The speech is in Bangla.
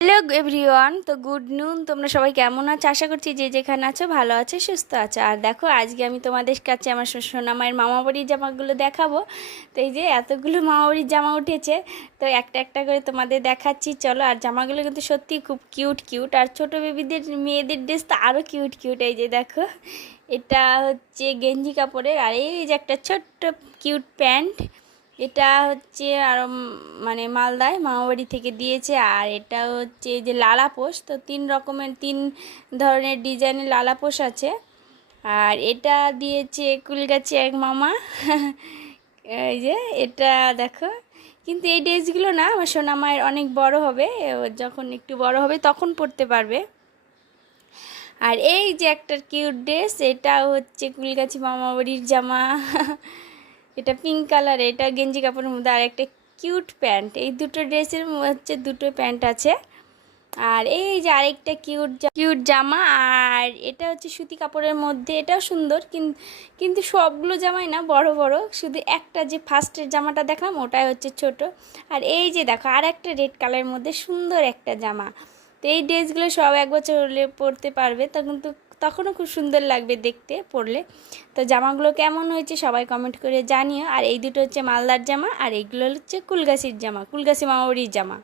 হ্যালো এভরিওয়ান, তো গুড নুন। তোমরা সবাই কেমন আছো? আশা করছি যে যেখানে আছো ভালো আছো, সুস্থ আছো। আর দেখো, আজকে আমি তোমাদের কাছে আমার সোনামায়ের মামাবাড়ির জামাগুলো দেখাবো। তো এই যে এতগুলো মামাবাড়ির জামা উঠেছে, তো একটা একটা করে তোমাদের দেখাচ্ছি, চলো। আর জামাগুলো কিন্তু সত্যি খুব কিউট কিউট, আর ছোটো বেবিদের মেয়েদের ড্রেস তো আরও কিউট কিউট। এই যে দেখো, এটা হচ্ছে গেঞ্জি কাপড়ের, আর এই যে একটা ছোট্ট কিউট প্যান্ট, এটা হচ্ছে আর মানে মালদায় মামাবাড়ি থেকে দিয়েছে। আর এটা হচ্ছে যে লালাপোষ, তো তিন ধরনের ডিজাইনের লালাপোষ আছে। আর এটা দিয়েছে কুলগাছি এক মামা। এই যে এটা দেখো, কিন্তু এই ড্রেসগুলো না আমার সোনামায়ের অনেক বড় হবে, ও যখন একটু বড় হবে তখন পরতে পারবে। আর এই যে একটা কিউট ড্রেস, এটা হচ্ছে কুলগাছি মামাবাড়ির জামা। এটা পিঙ্ক কালার, এটা গেঞ্জি কাপড়ের মধ্যে। আর একটা কিউট প্যান্ট, এই দুটো ড্রেসের হচ্ছে দুটো প্যান্ট আছে। আর এই যে আরেকটা কিউট জামা, আর এটা হচ্ছে সুতি কাপড়ের মধ্যে, এটাও সুন্দর। কিন্তু সবগুলো জামাই না বড় বড়, শুধু একটা যে ফার্স্টের জামাটা দেখলাম ওটাই হচ্ছে ছোট। আর এই যে দেখো আর একটা রেড কালারের মধ্যে সুন্দর একটা জামা। তো এই ড্রেসগুলো সব এক বছর হলে পরতে পারবে, তখনও খুব সুন্দর লাগবে দেখতে পরলে। তো জামাগুলো কেমন হয়েছে সবাই কমেন্ট করে জানিও। আর এই দুটো হচ্ছে মালদার জামা, আর এইগুলো হচ্ছে কুলগাছির জামা, কুলগাছি মামাবাড়ির জামা।